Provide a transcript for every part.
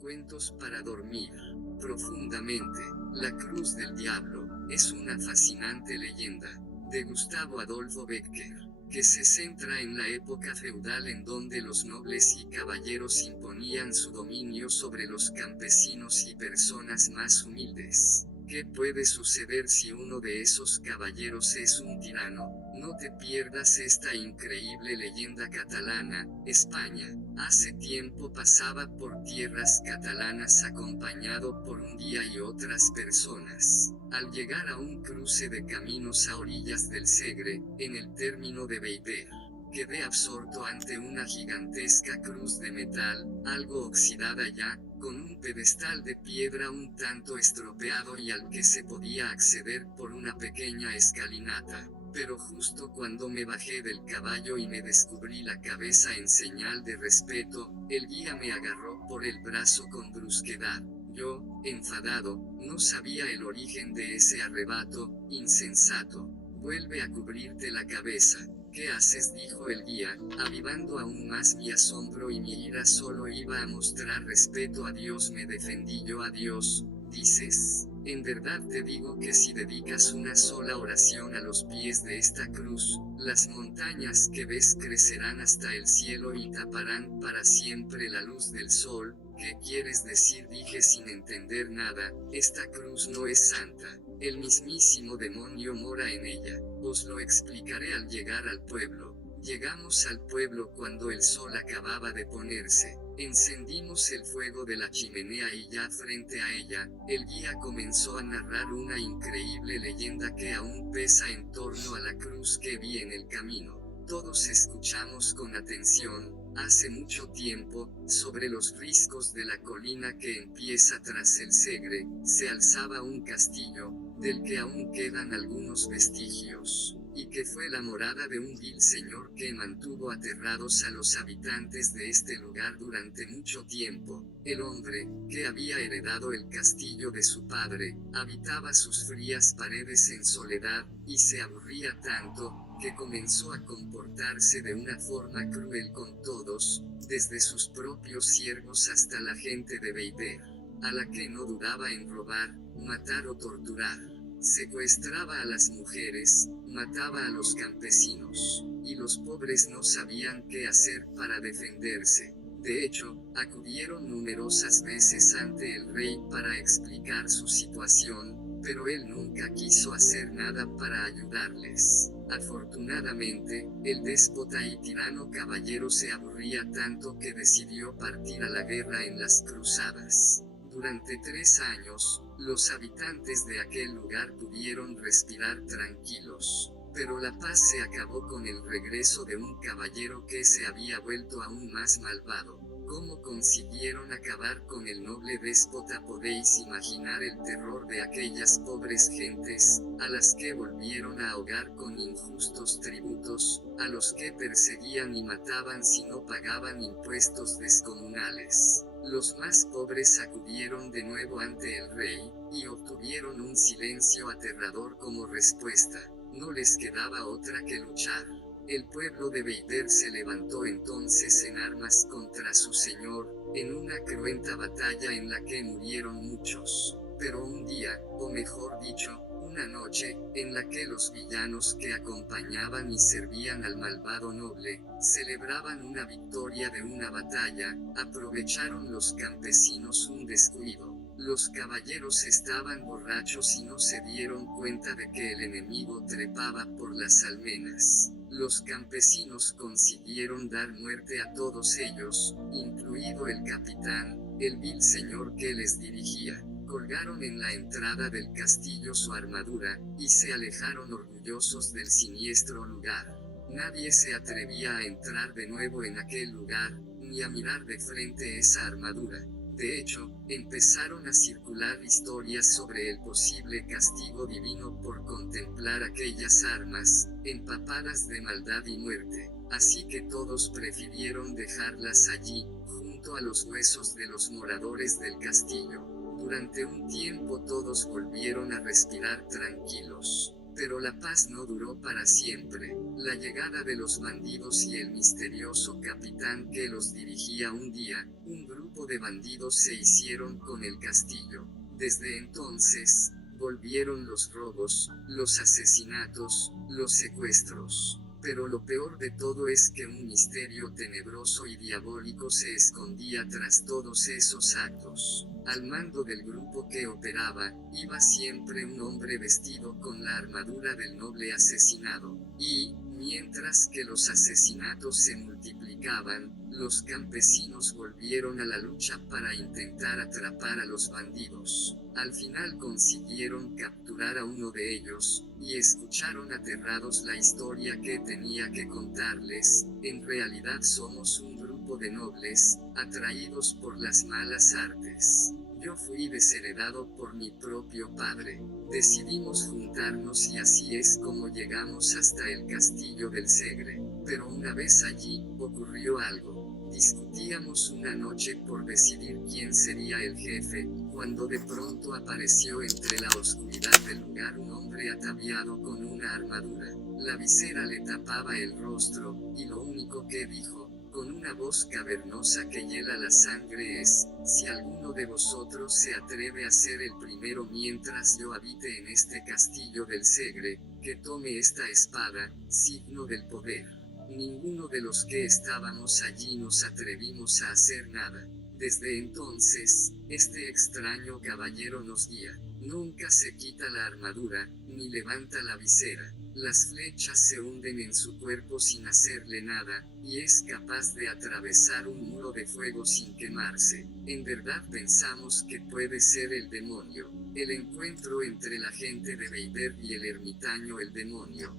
Cuentos para dormir profundamente. La Cruz del Diablo es una fascinante leyenda de Gustavo Adolfo Bécquer, que se centra en la época feudal en donde los nobles y caballeros imponían su dominio sobre los campesinos y personas más humildes. ¿Qué puede suceder si uno de esos caballeros es un tirano? No te pierdas esta increíble leyenda catalana. España, hace tiempo pasaba por tierras catalanas acompañado por un guía y otras personas. Al llegar a un cruce de caminos a orillas del Segre, en el término de Beiber, quedé absorto ante una gigantesca cruz de metal, algo oxidada ya, con un pedestal de piedra un tanto estropeado y al que se podía acceder por una pequeña escalinata. Pero justo cuando me bajé del caballo y me descubrí la cabeza en señal de respeto, el guía me agarró por el brazo con brusquedad. Yo, enfadado, no sabía el origen de ese arrebato. Insensato. Vuelve a cubrirte la cabeza. ¿Qué haces?, dijo el guía, avivando aún más mi asombro y mi ira. Solo iba a mostrar respeto a Dios, me defendí yo. A Dios, dices. En verdad te digo que si dedicas una sola oración a los pies de esta cruz, las montañas que ves crecerán hasta el cielo y taparán para siempre la luz del sol. ¿Qué quieres decir?, dije sin entender nada. Esta cruz no es santa. El mismísimo demonio mora en ella. Os lo explicaré al llegar al pueblo. Llegamos al pueblo cuando el sol acababa de ponerse. Encendimos el fuego de la chimenea y ya frente a ella, el guía comenzó a narrar una increíble leyenda que aún pesa en torno a la cruz que vi en el camino. Todos escuchamos con atención. Hace mucho tiempo, sobre los riscos de la colina que empieza tras el Segre, se alzaba un castillo, del que aún quedan algunos vestigios, y que fue la morada de un vil señor que mantuvo aterrados a los habitantes de este lugar durante mucho tiempo. El hombre, que había heredado el castillo de su padre, habitaba sus frías paredes en soledad, y se aburría tanto, que comenzó a comportarse de una forma cruel con todos, desde sus propios siervos hasta la gente de Beiber, a la que no dudaba en robar, matar o torturar. Secuestraba a las mujeres, mataba a los campesinos, y los pobres no sabían qué hacer para defenderse. De hecho, acudieron numerosas veces ante el rey para explicar su situación, pero él nunca quiso hacer nada para ayudarles. Afortunadamente, el déspota y tirano caballero se aburría tanto que decidió partir a la guerra en las cruzadas. Durante 3 años, los habitantes de aquel lugar pudieron respirar tranquilos. Pero la paz se acabó con el regreso de un caballero que se había vuelto aún más malvado. ¿Cómo consiguieron acabar con el noble déspota? Podéis imaginar el terror de aquellas pobres gentes, a las que volvieron a ahogar con injustos tributos, a los que perseguían y mataban si no pagaban impuestos descomunales. Los más pobres acudieron de nuevo ante el rey, y obtuvieron un silencio aterrador como respuesta. No les quedaba otra que luchar. El pueblo de Beiber se levantó entonces en armas contra su señor, en una cruenta batalla en la que murieron muchos. Pero un día, o mejor dicho, una noche, en la que los villanos que acompañaban y servían al malvado noble, celebraban una victoria de una batalla, aprovecharon los campesinos un descuido. Los caballeros estaban borrachos y no se dieron cuenta de que el enemigo trepaba por las almenas. Los campesinos consiguieron dar muerte a todos ellos, incluido el capitán, el vil señor que les dirigía. Colgaron en la entrada del castillo su armadura, y se alejaron orgullosos del siniestro lugar. Nadie se atrevía a entrar de nuevo en aquel lugar, ni a mirar de frente esa armadura. De hecho, empezaron a circular historias sobre el posible castigo divino por contemplar aquellas armas, empapadas de maldad y muerte. Así que todos prefirieron dejarlas allí, junto a los huesos de los moradores del castillo. Durante un tiempo todos volvieron a respirar tranquilos. Pero la paz no duró para siempre. La llegada de los bandidos y el misterioso capitán que los dirigía un día, un grupo grupo de bandidos se hicieron con el castillo. Desde entonces, volvieron los robos, los asesinatos, los secuestros. Pero lo peor de todo es que un misterio tenebroso y diabólico se escondía tras todos esos actos. Al mando del grupo que operaba, iba siempre un hombre vestido con la armadura del noble asesinado. Y, mientras que los asesinatos se multiplicaban, los campesinos volvieron a la lucha para intentar atrapar a los bandidos. Al final consiguieron capturar a uno de ellos, y escucharon aterrados la historia que tenía que contarles. En realidad somos un grupo de nobles, atraídos por las malas artes. Yo fui desheredado por mi propio padre. Decidimos juntarnos y así es como llegamos hasta el castillo del Segre. Pero una vez allí, ocurrió algo. Discutíamos una noche por decidir quién sería el jefe, cuando de pronto apareció entre la oscuridad del lugar un hombre ataviado con una armadura. La visera le tapaba el rostro, y lo único que dijo, con una voz cavernosa que hiela la sangre es, si alguno de vosotros se atreve a ser el primero mientras yo habite en este castillo del Segre, que tome esta espada, signo del poder. Ninguno de los que estábamos allí nos atrevimos a hacer nada. Desde entonces, este extraño caballero nos guía. Nunca se quita la armadura, ni levanta la visera. Las flechas se hunden en su cuerpo sin hacerle nada, y es capaz de atravesar un muro de fuego sin quemarse. En verdad pensamos que puede ser el demonio. El encuentro entre la gente de Beiber y el ermitaño el demonio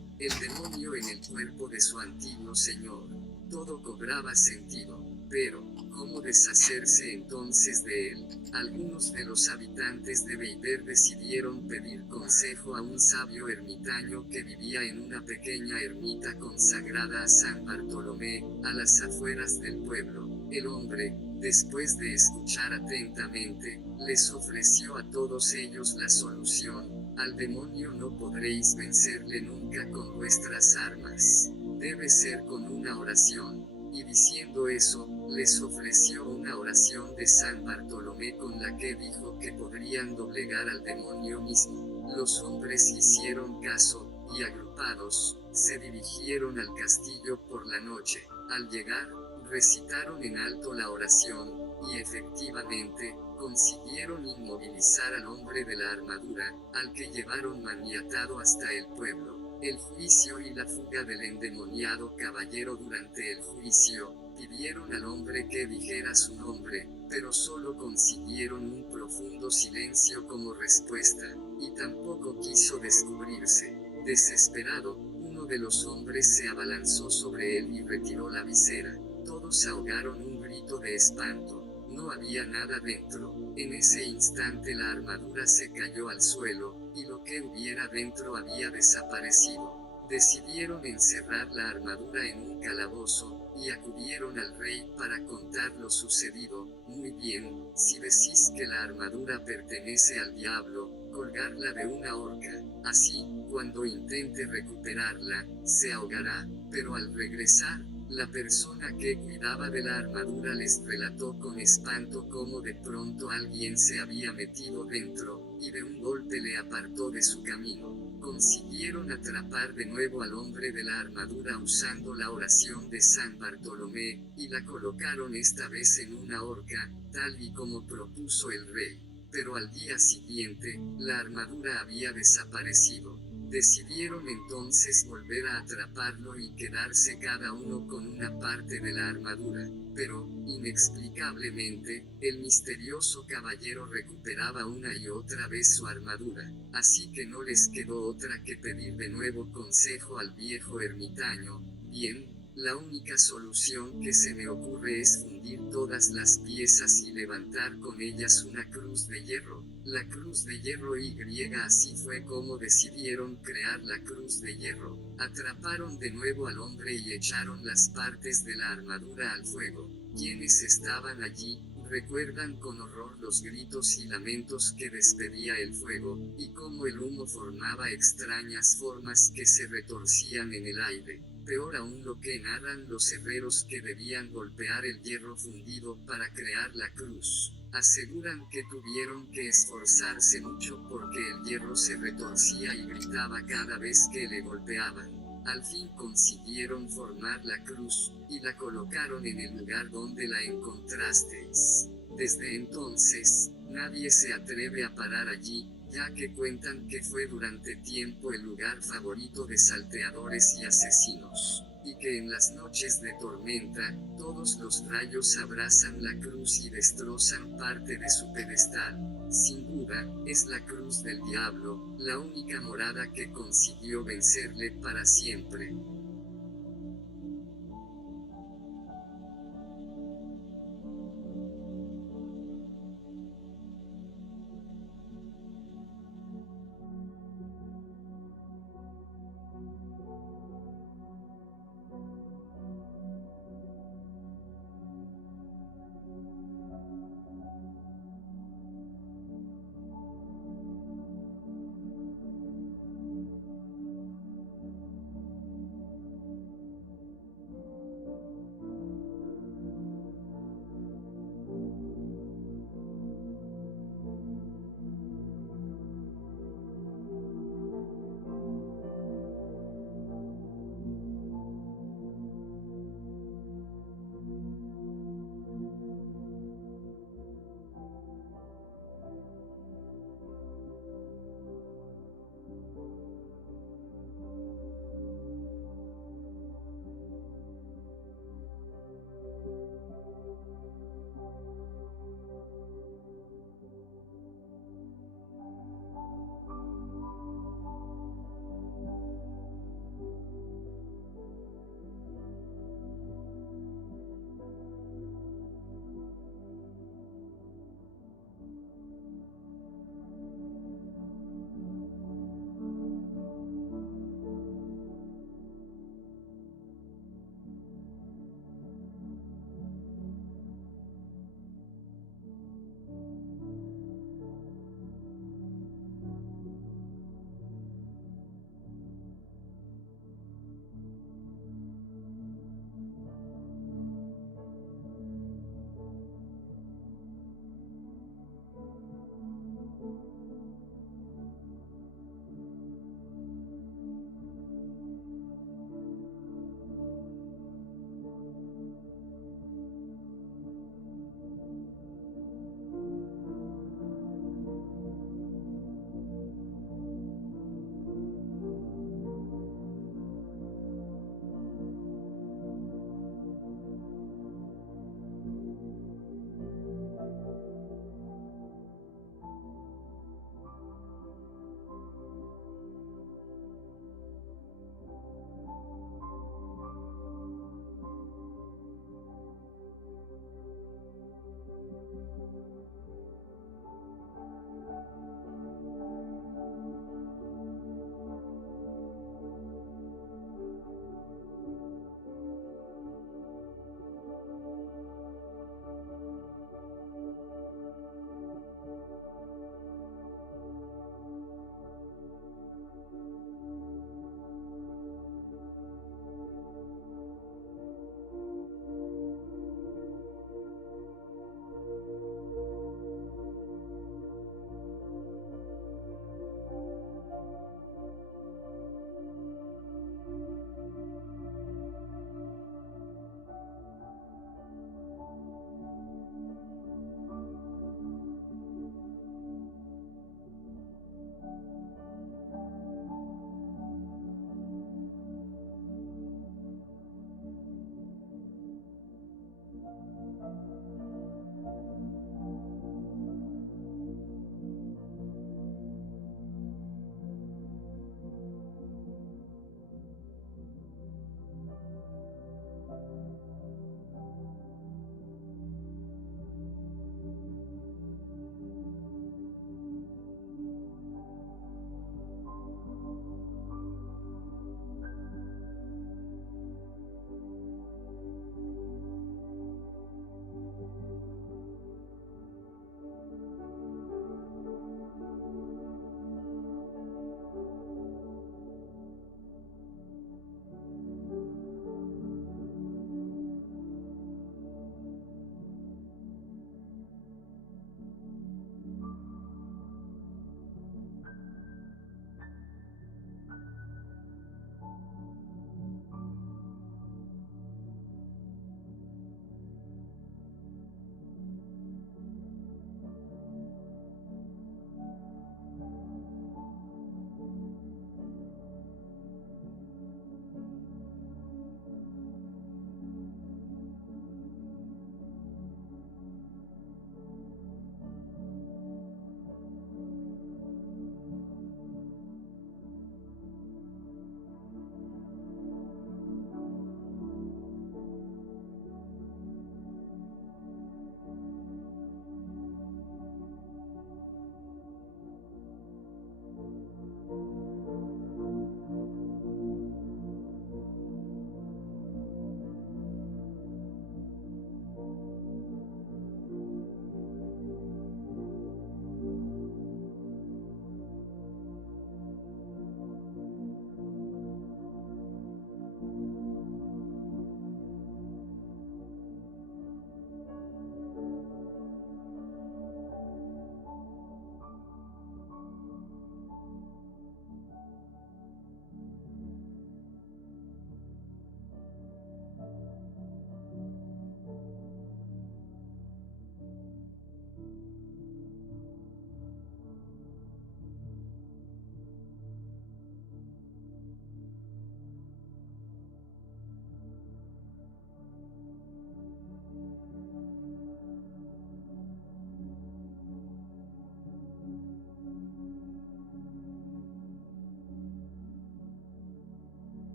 en el cuerpo de su antiguo señor. Todo cobraba sentido. Pero, ¿cómo deshacerse entonces de él? Algunos de los habitantes de Beiber decidieron pedir consejo a un sabio ermitaño que vivía en una pequeña ermita consagrada a San Bartolomé, a las afueras del pueblo. El hombre, después de escuchar atentamente, les ofreció a todos ellos la solución: al demonio no podréis vencerle nunca con vuestras armas. Debe ser con una oración. Y diciendo eso, les ofreció una oración de San Bartolomé con la que dijo que podrían doblegar al demonio mismo. Los hombres hicieron caso, y agrupados, se dirigieron al castillo por la noche. Al llegar, recitaron en alto la oración, y efectivamente, consiguieron inmovilizar al hombre de la armadura, al que llevaron maniatado hasta el pueblo. El juicio y la fuga del endemoniado caballero. Durante el juicio, pidieron al hombre que dijera su nombre, pero solo consiguieron un profundo silencio como respuesta, y tampoco quiso descubrirse. Desesperado, uno de los hombres se abalanzó sobre él y retiró la visera. Todos ahogaron un grito de espanto. No había nada dentro. En ese instante la armadura se cayó al suelo, y lo que hubiera dentro había desaparecido. Decidieron encerrar la armadura en un calabozo, y acudieron al rey para contar lo sucedido. Muy bien, si decís que la armadura pertenece al diablo, colgarla de una horca. Así, cuando intente recuperarla, se ahogará. Pero al regresar, la persona que cuidaba de la armadura les relató con espanto cómo de pronto alguien se había metido dentro, y de un golpe le apartó de su camino. Consiguieron atrapar de nuevo al hombre de la armadura usando la oración de San Bartolomé, y la colocaron esta vez en una horca, tal y como propuso el rey. Pero al día siguiente, la armadura había desaparecido. Decidieron entonces volver a atraparlo y quedarse cada uno con una parte de la armadura. Pero, inexplicablemente, el misterioso caballero recuperaba una y otra vez su armadura. Así que no les quedó otra que pedir de nuevo consejo al viejo ermitaño. Bien, la única solución que se me ocurre es fundir todas las piezas y levantar con ellas una cruz de hierro. La cruz de hierro Y. Así fue como decidieron crear la cruz de hierro. Atraparon de nuevo al hombre y echaron las partes de la armadura al fuego. Quienes estaban allí, recuerdan con horror los gritos y lamentos que despedía el fuego, y cómo el humo formaba extrañas formas que se retorcían en el aire. peor aún lo que narran los herreros que debían golpear el hierro fundido para crear la cruz. Aseguran que tuvieron que esforzarse mucho porque el hierro se retorcía y gritaba cada vez que le golpeaban. Al fin consiguieron formar la cruz, y la colocaron en el lugar donde la encontrasteis. Desde entonces, nadie se atreve a parar allí, ya que cuentan que fue durante tiempo el lugar favorito de salteadores y asesinos, y que en las noches de tormenta, todos los rayos abrazan la cruz y destrozan parte de su pedestal. Sin duda, es la cruz del diablo, la única morada que consiguió vencerle para siempre.